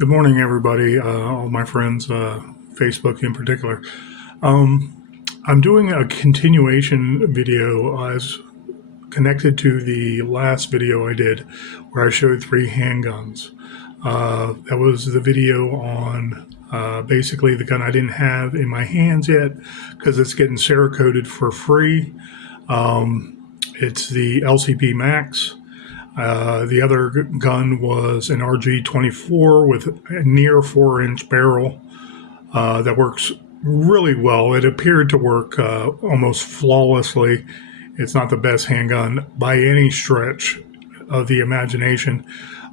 Good morning, everybody, all my friends, Facebook in particular. Um, I'm doing a continuation video as connected to the last video I did where I showed three handguns. That was the video on basically the gun I didn't have in my hands yet because it's getting Cerakoted for free. It's the LCP Max. The other gun was an RG-24 with a near 4-inch barrel that works really well. It appeared to work almost flawlessly. It's not the best handgun by any stretch of the imagination,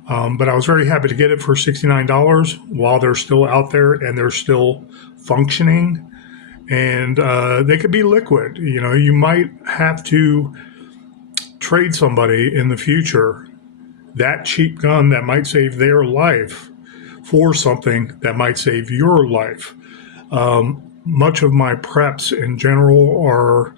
but I was very happy to get it for $69 while they're still out there and they're still functioning. And they could be liquid. You know, you might have to trade somebody in the future that cheap gun that might save their life for something that might save your life. Much of my preps in general are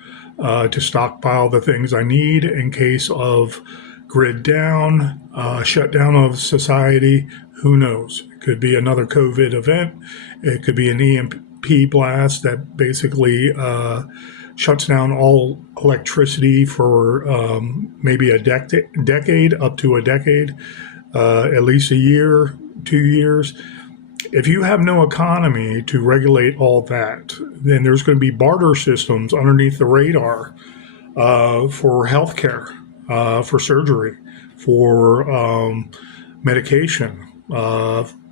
to stockpile the things I need in case of grid down, shutdown of society. Who knows? It could be another COVID event. It could be an EMP blast that basically shuts down all electricity for maybe a decade, up to a decade, at least a year, 2 years. If you have no economy to regulate all that, then there's going to be barter systems underneath the radar for healthcare, for surgery, for medication,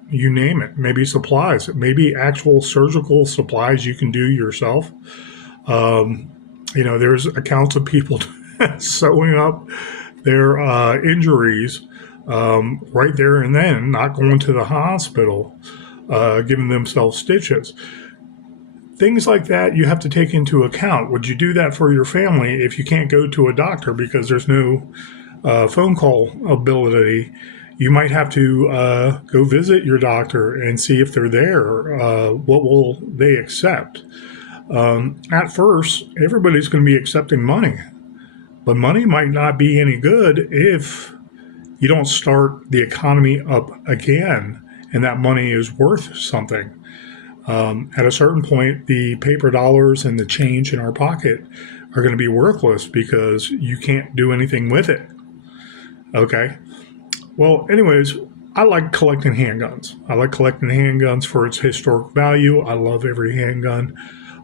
you name it, maybe supplies, maybe actual surgical supplies you can do yourself. There's accounts of people sewing up their injuries right there and then, not going to the hospital, giving themselves stitches. Things like that you have to take into account. Would you do that for your family if you can't go to a doctor because there's no phone call ability? You might have to go visit your doctor and see if they're there. What will they accept? At first, everybody's going to be accepting money, but money might not be any good if you don't start the economy up again and that money is worth something. At a certain point, the paper dollars and the change in our pocket are going to be worthless because you can't do anything with it. Okay. Well, anyways, I like collecting handguns. I like collecting handguns for its historic value. I love every handgun.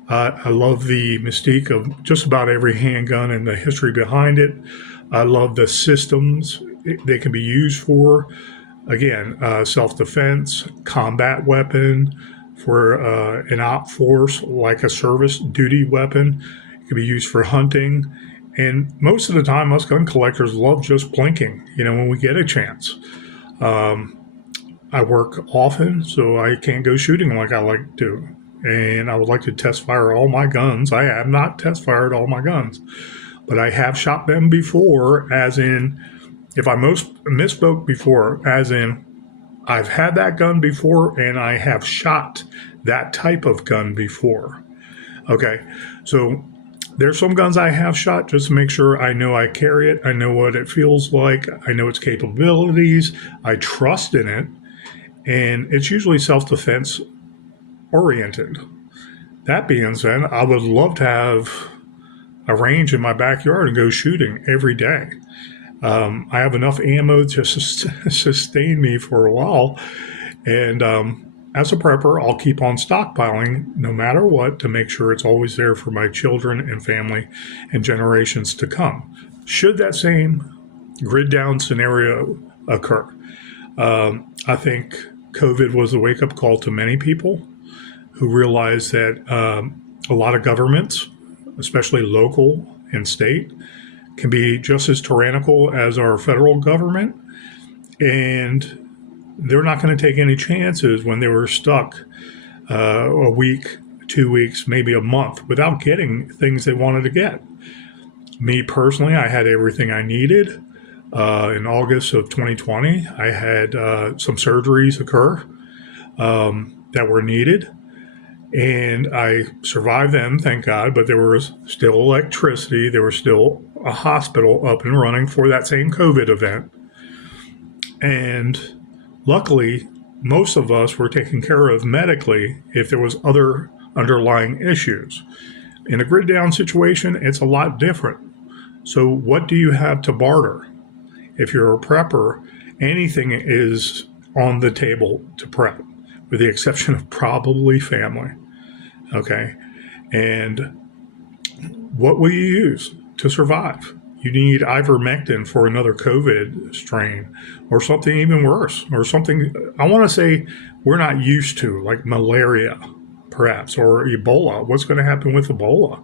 I love the mystique of just about every handgun and the history behind it. I love the systems they can be used for. Again, self-defense, combat weapon, for an op force, like a service duty weapon. It can be used for hunting. And most of the time, us gun collectors love just blinking, when we get a chance. I work often, so I can't go shooting like I like to. And I would like to test fire all my guns. I have not test fired all my guns, but I have shot them before, as in, if I misspoke before, as in, I've had that gun before and I have shot that type of gun before. Okay, so there's some guns I have shot just to make sure I know I carry it. I know what it feels like. I know its capabilities. I trust in it. And it's usually self-defense oriented. That being said, I would love to have a range in my backyard and go shooting every day. I have enough ammo to sustain me for a while. And as a prepper, I'll keep on stockpiling no matter what to make sure it's always there for my children and family and generations to come. Should that same grid down scenario occur, I think COVID was a wake-up call to many people who realized that a lot of governments, especially local and state, can be just as tyrannical as our federal government, and they're not going to take any chances when they were stuck a week, 2 weeks, maybe a month without getting things they wanted to get. Me personally, I had everything I needed. In August of 2020, I had some surgeries occur that were needed, and I survived them, thank God, but there was still electricity. There was still a hospital up and running for that same COVID event. And luckily, most of us were taken care of medically if there was other underlying issues. In a grid down situation, it's a lot different. So what do you have to barter? If you're a prepper, anything is on the table to prep, with the exception of probably family. Okay. And what will you use to survive? You need ivermectin for another COVID strain, or something even worse, or something I want to say we're not used to, like malaria, perhaps, or Ebola. What's going to happen with Ebola?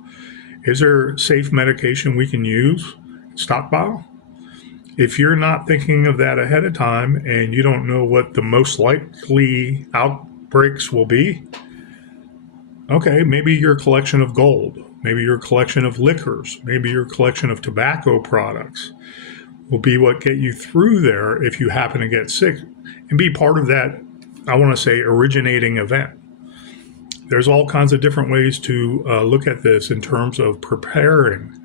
Is there safe medication we can use? Stockpile? If you're not thinking of that ahead of time and you don't know what the most likely outbreaks will be, okay, maybe your collection of gold, maybe your collection of liquors, maybe your collection of tobacco products will be what get you through there if you happen to get sick and be part of that, I want to say, originating event. There's all kinds of different ways to look at this in terms of preparing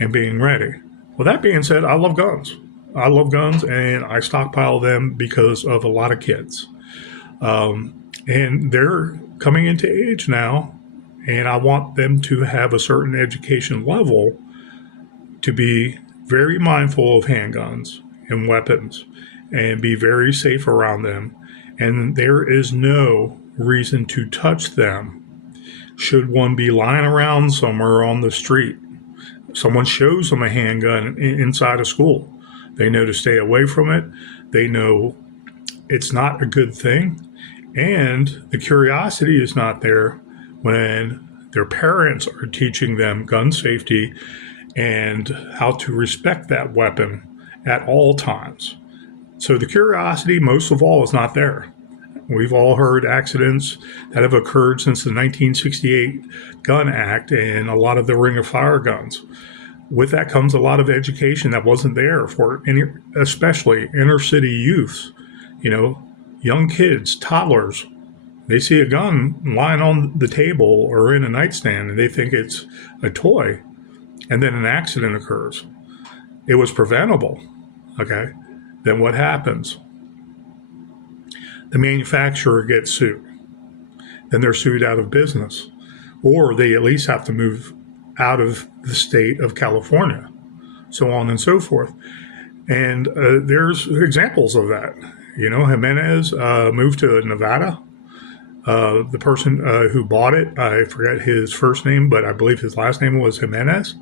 and being ready. Well, that being said, I love guns. I love guns, and I stockpile them because of a lot of kids. And they're coming into age now, and I want them to have a certain education level to be very mindful of handguns and weapons and be very safe around them. And there is no reason to touch them should one be lying around somewhere on the street. Someone shows them a handgun inside a school. They know to stay away from it. They know it's not a good thing. And the curiosity is not there when their parents are teaching them gun safety and how to respect that weapon at all times. So the curiosity, most of all, is not there. We've all heard accidents that have occurred since the 1968 Gun Act and a lot of the Ring of Fire guns. With that comes a lot of education that wasn't there for any, especially inner city youths. You know, young kids, toddlers, they see a gun lying on the table or in a nightstand and they think it's a toy, and then an accident occurs. It was preventable. Okay. Then what happens? The manufacturer gets sued. Then they're sued out of business, or they at least have to move out of the state of California, so on and so forth. And there's examples of that. You know, Jimenez moved to Nevada. The person who bought it, I forget his first name, but I believe his last name was Jimenez.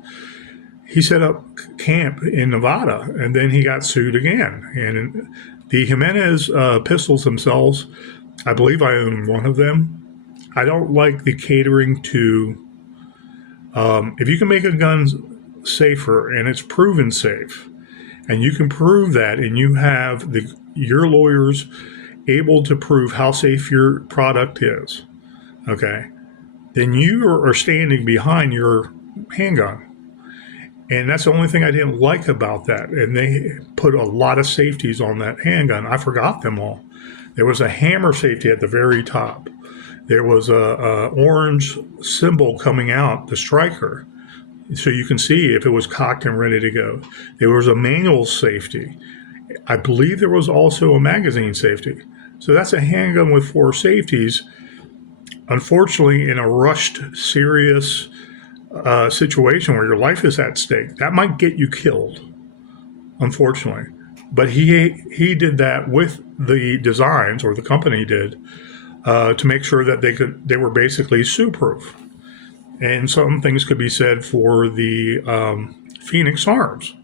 He set up camp in Nevada, and then he got sued again. And the Jimenez pistols themselves, I believe I own one of them. I don't like the catering to, if you can make a gun safer and it's proven safe, and you can prove that, and you have your lawyers able to prove how safe your product is, okay, then you are standing behind your handgun. And that's the only thing I didn't like about that. And they put a lot of safeties on that handgun. I forgot them all. There was a hammer safety at the very top. There was a orange symbol coming out, the striker, so you can see if it was cocked and ready to go. There was a manual safety. I believe there was also a magazine safety. So that's a handgun with 4 safeties. Unfortunately, in a rushed, serious situation where your life is at stake, that might get you killed, unfortunately. But he did that with the designs, or the company did, to make sure that they were basically sue-proof. And some things could be said for the Phoenix Arms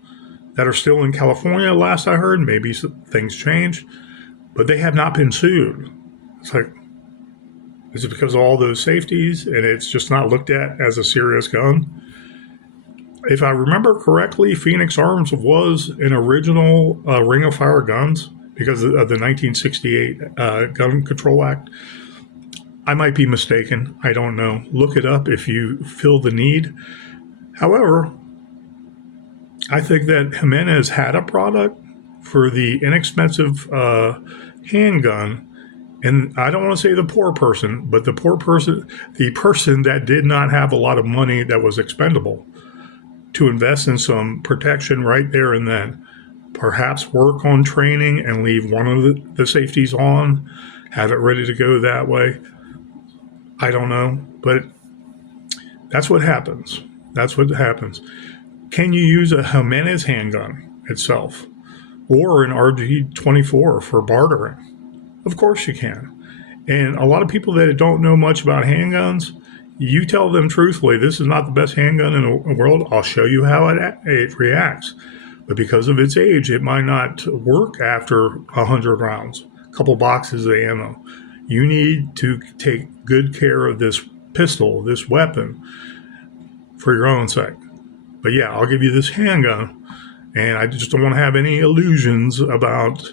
that are still in California, last I heard. Maybe things changed, but they have not been sued. It's like, is it because of all those safeties and it's just not looked at as a serious gun? If I remember correctly, Phoenix Arms was an original Ring of Fire guns because of the 1968 Gun Control Act. I might be mistaken. I don't know. Look it up if you feel the need. However, I think that Jimenez had a product for the inexpensive handgun. And I don't want to say the poor person, but the person that did not have a lot of money that was expendable to invest in some protection right there and then. perhaps work on training and leave one of the safeties on, have it ready to go that way. I don't know, but that's what happens. That's what happens. Can you use a Jimenez handgun itself or an RG-24 for bartering? Of course you can. And a lot of people that don't know much about handguns, you tell them truthfully, this is not the best handgun in the world. I'll show you how it reacts. But because of its age, it might not work after 100 rounds, a couple boxes of ammo. You need to take good care of this pistol, this weapon, for your own sake. But yeah, I'll give you this handgun, and I just don't want to have any illusions about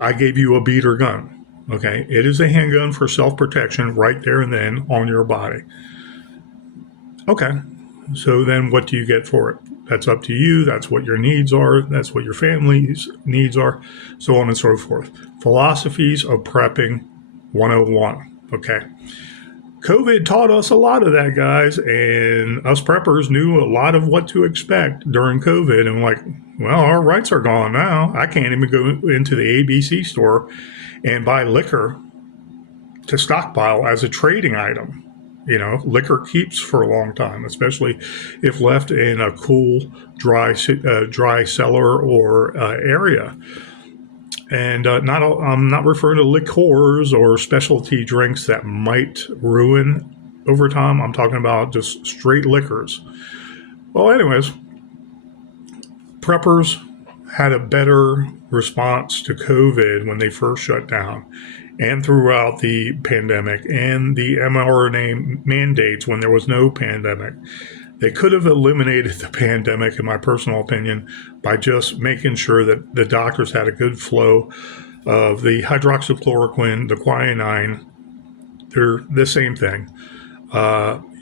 I gave you a beater gun. Okay, it is a handgun for self-protection right there and then on your body. Okay, so then what do you get for it? That's up to you. That's what your needs are. That's what your family's needs are, so on and so forth. Philosophies of prepping 101. Okay. COVID taught us a lot of that, guys, and us preppers knew a lot of what to expect during COVID. And like, well, our rights are gone now. I can't even go into the ABC store and buy liquor to stockpile as a trading item. You know, liquor keeps for a long time, especially if left in a cool, dry cellar or area. And I'm not referring to liqueurs or specialty drinks that might ruin over time. I'm talking about just straight liquors. Well, anyways, preppers had a better response to COVID when they first shut down and throughout the pandemic and the mRNA mandates when there was no pandemic. They could have eliminated the pandemic, in my personal opinion, by just making sure that the doctors had a good flow of the hydroxychloroquine, the quinine. They're the same thing.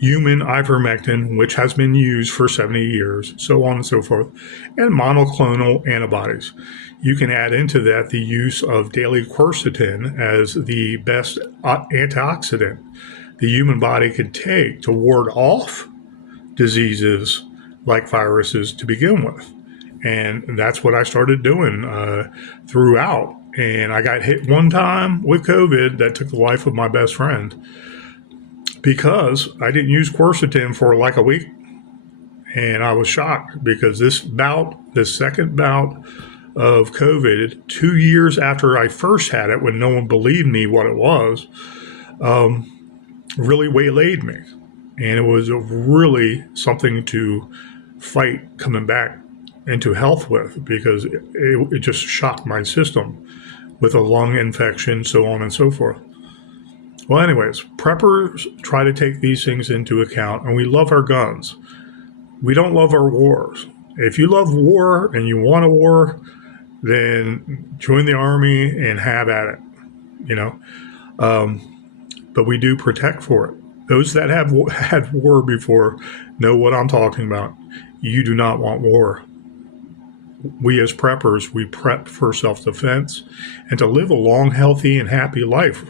Human ivermectin, which has been used for 70 years, so on and so forth, and monoclonal antibodies. You can add into that the use of daily quercetin as the best antioxidant the human body could take to ward off diseases like viruses to begin with. And that's what I started doing throughout. And I got hit one time with COVID that took the life of my best friend because I didn't use quercetin for like a week. And I was shocked because this second bout of COVID, 2 years after I first had it, when no one believed me what it was, really waylaid me. And it was really something to fight coming back into health with because it just shocked my system with a lung infection, so on and so forth. Well, anyways, preppers try to take these things into account, and we love our guns. We don't love our wars. If you love war and you want a war, then join the army and have at it, you know. But we do protect for it. Those that have had war before know what I'm talking about. You do not want war. We as preppers, we prep for self-defense and to live a long, healthy, and happy life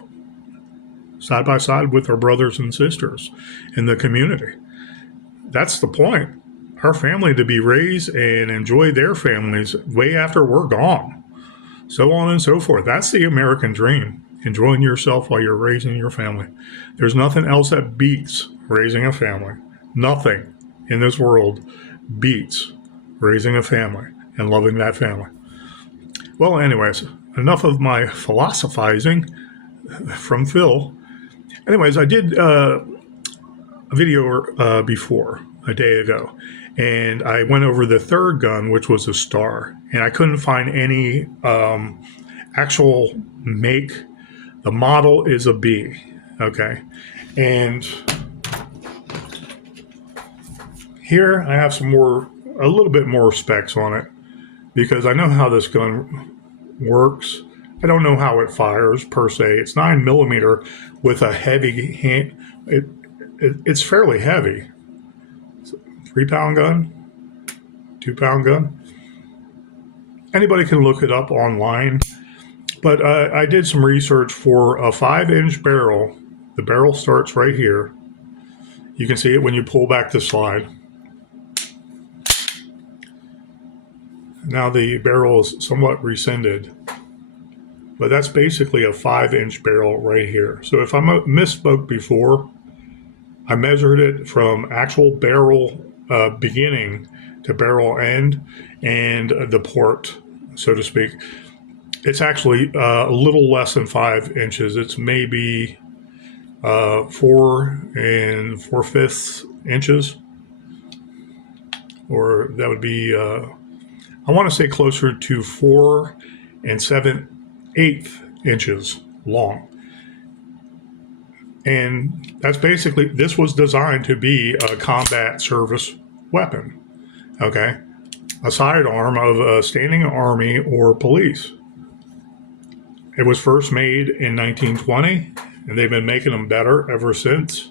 side by side with our brothers and sisters in the community. That's the point. Our family to be raised and enjoy their families way after we're gone. So on and so forth. That's the American dream. Enjoying yourself while you're raising your family. There's nothing else that beats raising a family. Nothing in this world beats raising a family and loving that family. Well, anyways, enough of my philosophizing from Phil. Anyways, I did a video before, a day ago, and I went over the third gun, which was a Star, and I couldn't find any actual make. The model is a B, okay? And here I have a little bit more specs on it because I know how this gun works. I don't know how it fires per se. It's 9mm with a heavy hand. It's fairly heavy. 3-pound gun, 2-pound gun. Anybody can look it up online. But I did some research for a 5-inch barrel. The barrel starts right here. You can see it when you pull back the slide. Now the barrel is somewhat rescinded, but that's basically a 5-inch barrel right here. So if I misspoke before, I measured it from actual barrel beginning to barrel end and the port, so to speak. It's actually a little less than 5 inches. It's maybe 4 4/5 inches, or that would be, I want to say closer to 4 7/8 inches long. And that's basically, this was designed to be a combat service weapon, okay? A sidearm of a standing army or police. It was first made in 1920, and they've been making them better ever since.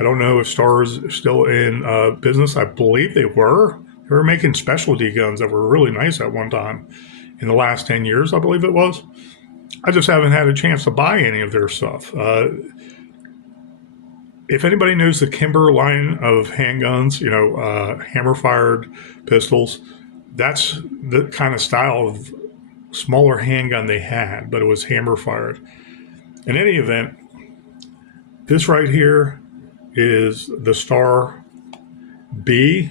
I don't know if STAR's still in business. I believe they were. They were making specialty guns that were really nice at one time in the last 10 years, I believe it was. I just haven't had a chance to buy any of their stuff. If anybody knows the Kimber line of handguns, hammer-fired pistols, that's the kind of style of smaller handgun they had, but it was hammer-fired. In any event, this right here is the STAR B.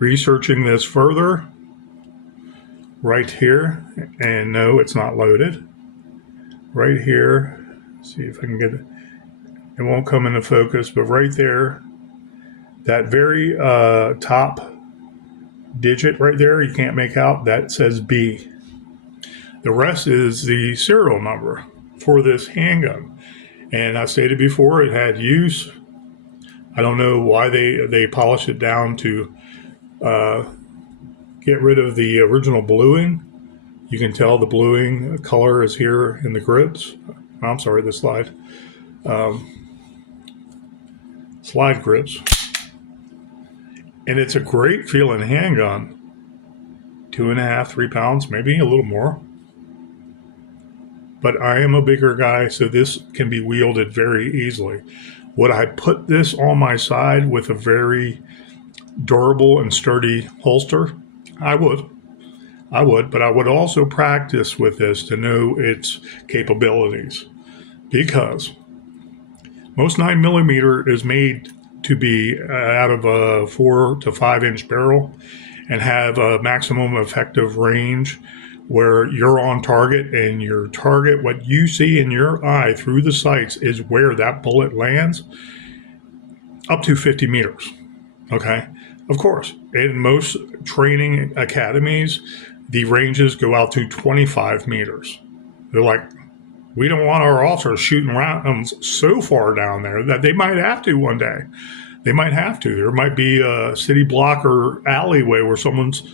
Researching this further, right here, and no, it's not loaded. Right here, see if I can get it. It won't come into focus, but right there, that very top digit right there, you can't make out, that says B. The rest is the serial number for this handgun. And I stated before, it had use. I don't know why they polished it down to get rid of the original bluing. You can tell the bluing color is here in the grips. I'm sorry, the slide grips. And it's a great feeling handgun. 2.5, 3 pounds, maybe a little more. But I am a bigger guy, so this can be wielded very easily. Would I put this on my side with a very durable and sturdy holster? I would, but I would also practice with this to know its capabilities, because most 9mm is made to be out of a 4 to 5 inch barrel and have a maximum effective range where you're on target, and your target, what you see in your eye through the sights, is where that bullet lands, up to 50 meters. Okay. Of course, in most training academies, the ranges go out to 25 meters. They're like, we don't want our officers shooting rounds so far down there that they might have to one day. They might have to. There might be a city block or alleyway where someone's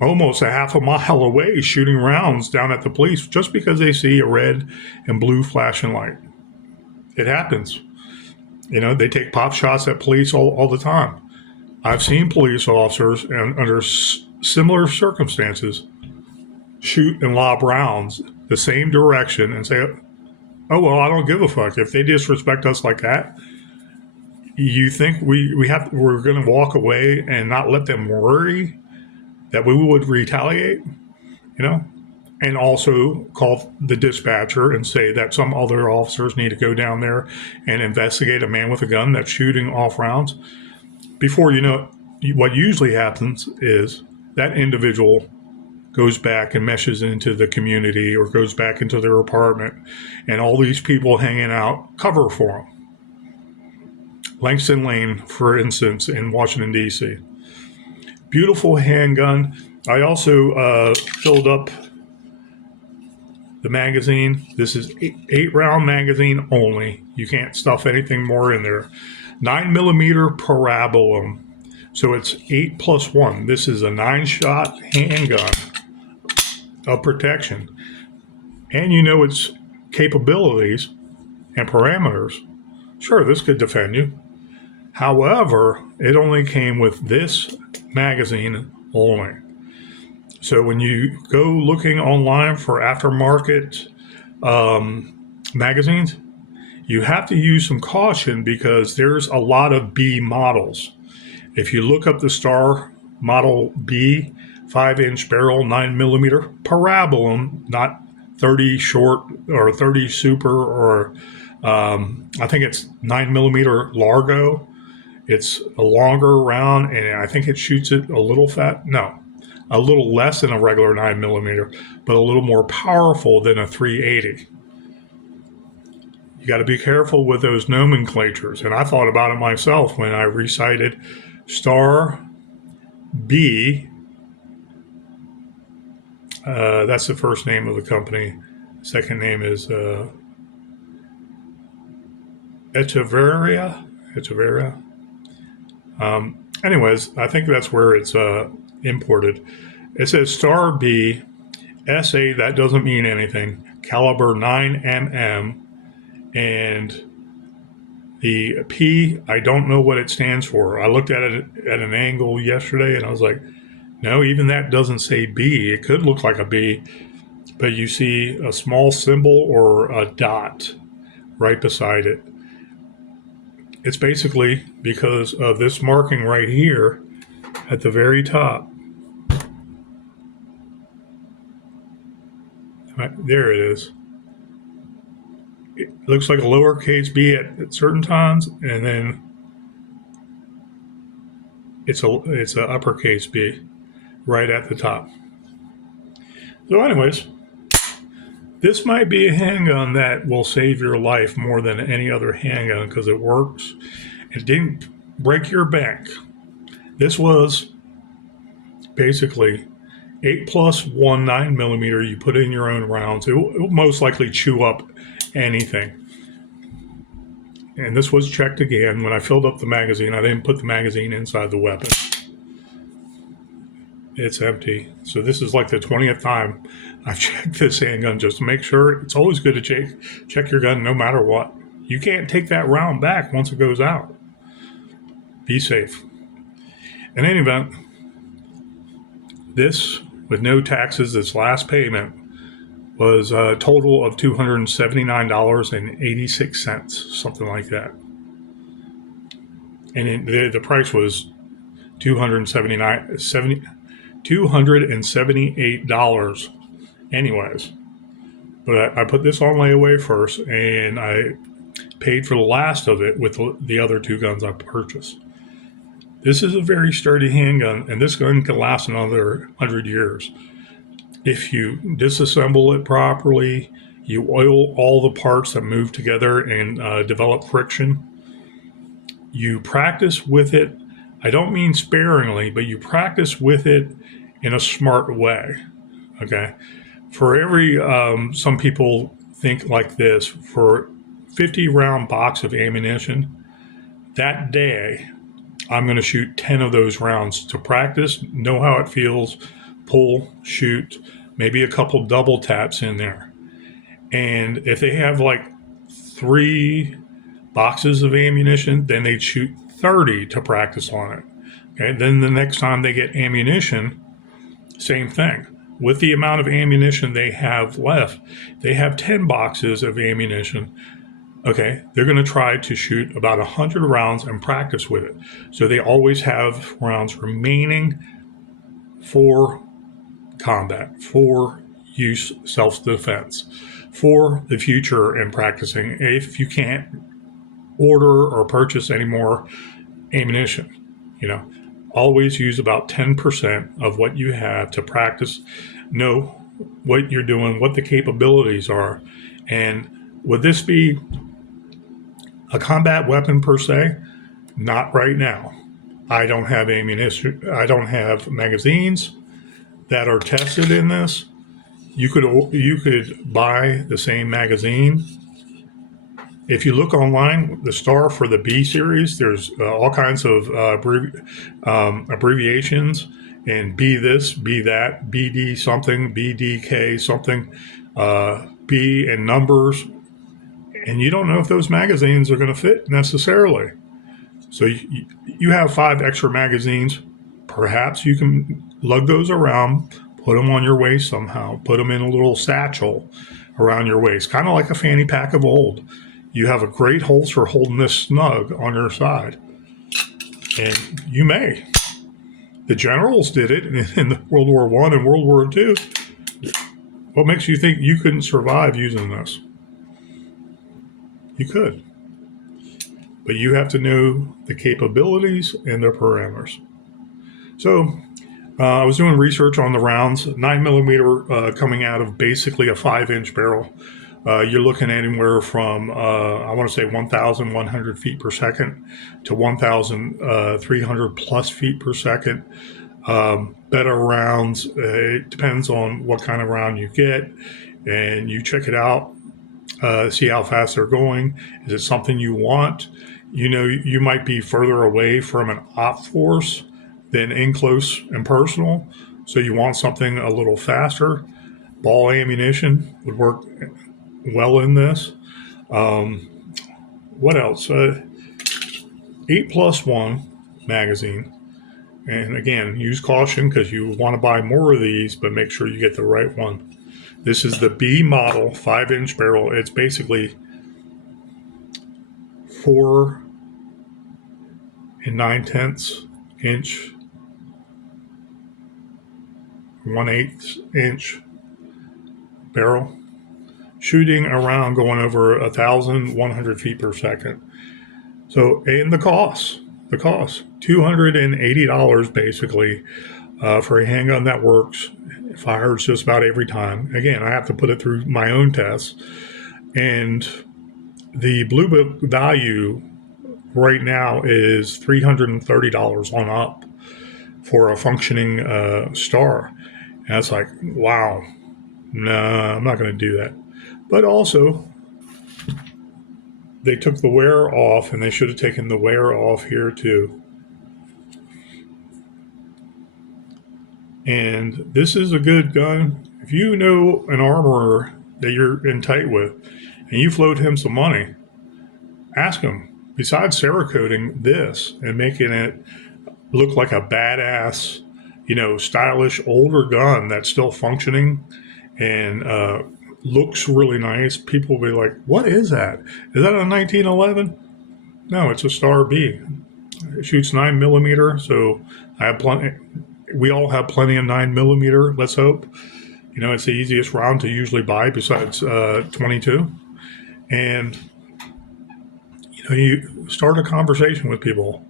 almost a half a mile away shooting rounds down at the police just because they see a red and blue flashing light. It happens. They take pop shots at police all the time. I've seen police officers under similar circumstances shoot and lob rounds the same direction and say, oh, well, I don't give a fuck. If they disrespect us like that, you think we're going to walk away and not let them worry that we would retaliate, and also call the dispatcher and say that some other officers need to go down there and investigate a man with a gun that's shooting off rounds. Before you know it, what usually happens is that individual goes back and meshes into the community or goes back into their apartment, and all these people hanging out cover for them. Langston Lane, for instance, in Washington, D.C. Beautiful handgun. I also filled up the magazine. This is 8-round magazine only. You can't stuff anything more in there. 9mm Parabolum. So it's 8+1. This is a 9-shot handgun of protection. And its capabilities and parameters. Sure, this could defend you. However, it only came with this magazine only. So when you go looking online for aftermarket magazines, you have to use some caution because there's a lot of B models. If you look up the STAR Model B 5-inch barrel, 9mm Parabolum, not 30 short or 30 super, or I think it's 9mm Largo. It's a longer round, and I think it shoots it a little a little less than a regular 9mm, but a little more powerful than a 380. You got to be careful with those nomenclatures. And I thought about it myself when I recited Star B. That's the first name of the company. Second name is Echeverria. Anyways, I think that's where it's imported. It says Star B, SA, that doesn't mean anything. Caliber 9mm. And the P, I don't know what it stands for. I looked at it at an angle yesterday and I was like, no, even that doesn't say B. It could look like a B, but you see a small symbol or a dot right beside it. It's basically because of this marking right here at the very top. Right, there it is. It looks like a lowercase b at certain times, and then it's a uppercase b right at the top. So anyways, this might be a handgun that will save your life more than any other handgun because it works. It didn't break your bank. This was basically 8+1 9mm. You put in your own rounds. It will most likely chew up anything. And this was checked again. When I filled up the magazine, I didn't put the magazine inside the weapon. It's empty. So this is like the 20th time I've checked this handgun just to make sure. It's always good to check your gun no matter what. You can't take that round back once it goes out. Be safe. In any event, this, with no taxes, this last payment was a total of $279.86, something like that. And the price was $278 anyways. But I put this on layaway first, and I paid for the last of it with the other two guns I purchased. This is a very sturdy handgun, and this gun can last another 100 years. If you disassemble it properly, you oil all the parts that move together and develop friction. You practice with it. I don't mean sparingly, but you practice with it in a smart way. Okay. For every, some people think like this, for 50 round box of ammunition, that day, I'm going to shoot 10 of those rounds to practice, know how it feels, pull, shoot, maybe a couple double taps in there. And if they have like 3 boxes of ammunition, then they'd shoot 30 to practice on it. Okay. Then the next time they get ammunition, same thing. With the amount of ammunition they have left, they have 10 boxes of ammunition. Okay, they're going to try to shoot about 100 rounds and practice with it. So they always have rounds remaining for combat, for use, self-defense, for the future and practicing if you can't order or purchase any more ammunition. Always use about 10% of what you have to practice, know what you're doing, what the capabilities are. And would this be a combat weapon per se? Not right now. I don't have ammunition. I don't have magazines that are tested in this. You could buy the same magazine. If you look online, the Star for the B series, there's all kinds of abbreviations, and B this, B that, BD something, BDK something, B and numbers. And you don't know if those magazines are going to fit necessarily. So you have 5 extra magazines. Perhaps you can lug those around, put them on your waist somehow, put them in a little satchel around your waist, kind of like a fanny pack of old. You have a great holster holding this snug on your side. And you may. The generals did it in World War I and World War II. What makes you think you couldn't survive using this? You could. But you have to know the capabilities and their parameters. So I was doing research on the rounds, 9mm coming out of basically a 5-inch barrel. You're looking at anywhere from, I want to say 1,100 feet per second to 1,300 plus feet per second. Better rounds, it depends on what kind of round you get, and you check it out, see how fast they're going. Is it something you want? You know, you might be further away from an op force than in close and personal, so you want something a little faster. Ball ammunition would work well in this. What else? 8+1 magazine. And again, use caution because you want to buy more of these, but make sure you get the right one. This is the B model 5-inch barrel. It's basically 4 9/10 inch, 1/8 inch barrel, shooting around going over 1,100 feet per second. So, and the cost, $280 basically for a handgun that works, fires just about every time. Again, I have to put it through my own tests. And the Blue Book value right now is $330 on up for a functioning STAR. And it's like, wow, no, I'm not going to do that. But also, they took the wear off, and they should have taken the wear off here too. And this is a good gun. If you know an armorer that you're in tight with, and you float him some money, ask him, besides Cerakoting this and making it look like a badass, stylish older gun that's still functioning and looks really nice, people will be like, what is that? Is that a 1911? No, it's a Star B. It shoots 9mm, so I have plenty. We all have plenty of 9mm, let's hope. It's the easiest round to usually buy besides 22. And you start a conversation with people.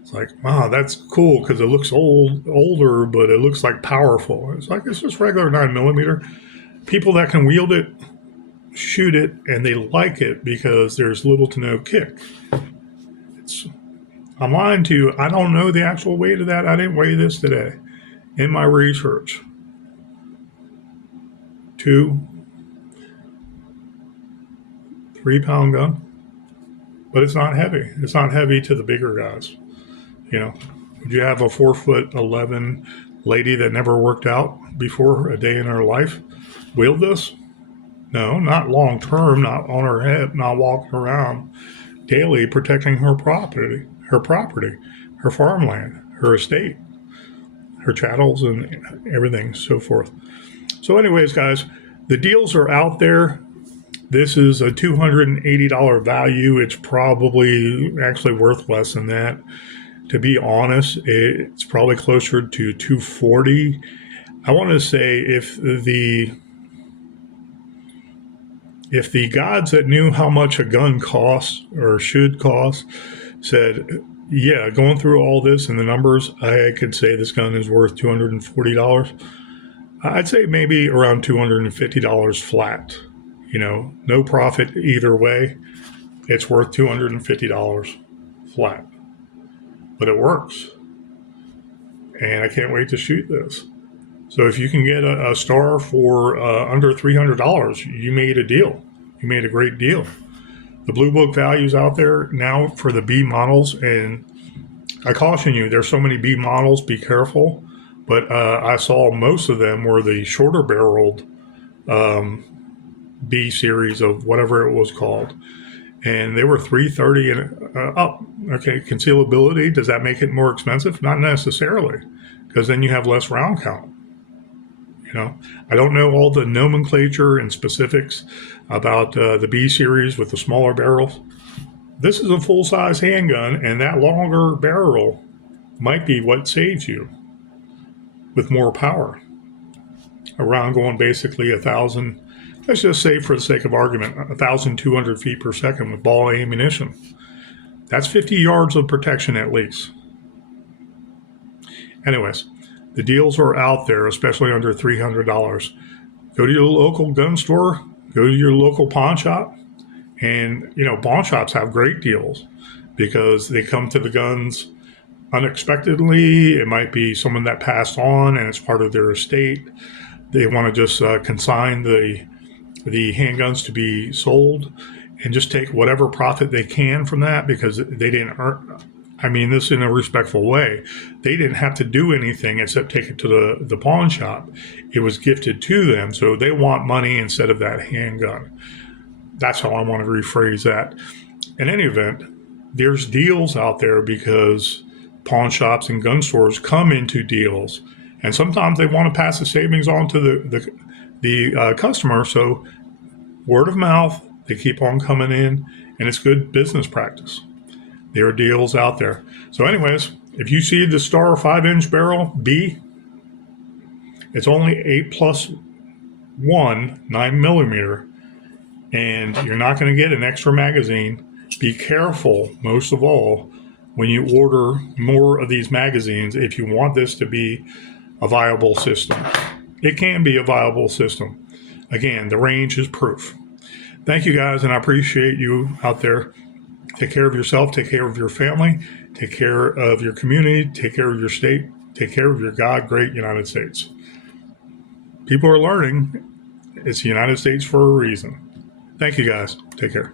It's like, wow, that's cool because it looks older, but it looks like powerful. It's like, it's just regular 9mm. People that can wield it, shoot it, and they like it because there's little to no kick. I'm lying to you. I don't know the actual weight of that. I didn't weigh this today in my research. 2-3 pound gun. But it's not heavy. It's not heavy to the bigger guys. Would you have a 4'11" lady that never worked out before a day in her life wield this? No, not long term, not on her hip, not walking around daily protecting her property, her farmland, her estate, her chattels and everything, so forth. So anyways, guys, the deals are out there. This is a $280 value. It's probably actually worth less than that. To be honest, it's probably closer to $240. I want to say if the gods that knew how much a gun costs or should cost said, yeah, going through all this and the numbers, I could say this gun is worth $240. I'd say maybe around $250 flat. No profit either way. It's worth $250 flat. But it works. And I can't wait to shoot this. So if you can get a STAR for under $300, you made a deal. You made a great deal. The Blue Book value's out there now for the B models. And I caution you, there's so many B models, be careful. But I saw most of them were the shorter barreled B series of whatever it was called. And they were $330 and up. Okay, concealability, does that make it more expensive? Not necessarily, because then you have less round count. I don't know all the nomenclature and specifics about the B series with the smaller barrels. This is a full-size handgun, and that longer barrel might be what saves you. with more power. A round going basically 1,000, let's just say for the sake of argument, 1,200 feet per second with ball ammunition. That's 50 yards of protection at least. Anyways, the deals are out there, especially under $300. Go to your local gun store, go to your local pawn shop, and pawn shops have great deals because they come to the guns unexpectedly. It might be someone that passed on and it's part of their estate. They want to just consign the handguns to be sold and just take whatever profit they can from that because they didn't earn. I mean this in a respectful way. They didn't have to do anything except take it to the pawn shop. It was gifted to them, so they want money instead of that handgun. That's how I want to rephrase that. In any event, there's deals out there because pawn shops and gun stores come into deals, and sometimes they want to pass the savings on to the customer. So word of mouth, they keep on coming in, and it's good business practice. There are deals out there. So anyways, if you see the Star 5-inch barrel B, it's only 8+1 9mm, and you're not going to get an extra magazine. Be careful, most of all, when you order more of these magazines if you want this to be a viable system. It can be a viable system. Again, the range is proof. Thank you guys, and I appreciate you out there. Take care of yourself, take care of your family, take care of your community, take care of your state, take care of your God great United States. People are learning it's the United States for a reason. Thank you guys. Take care.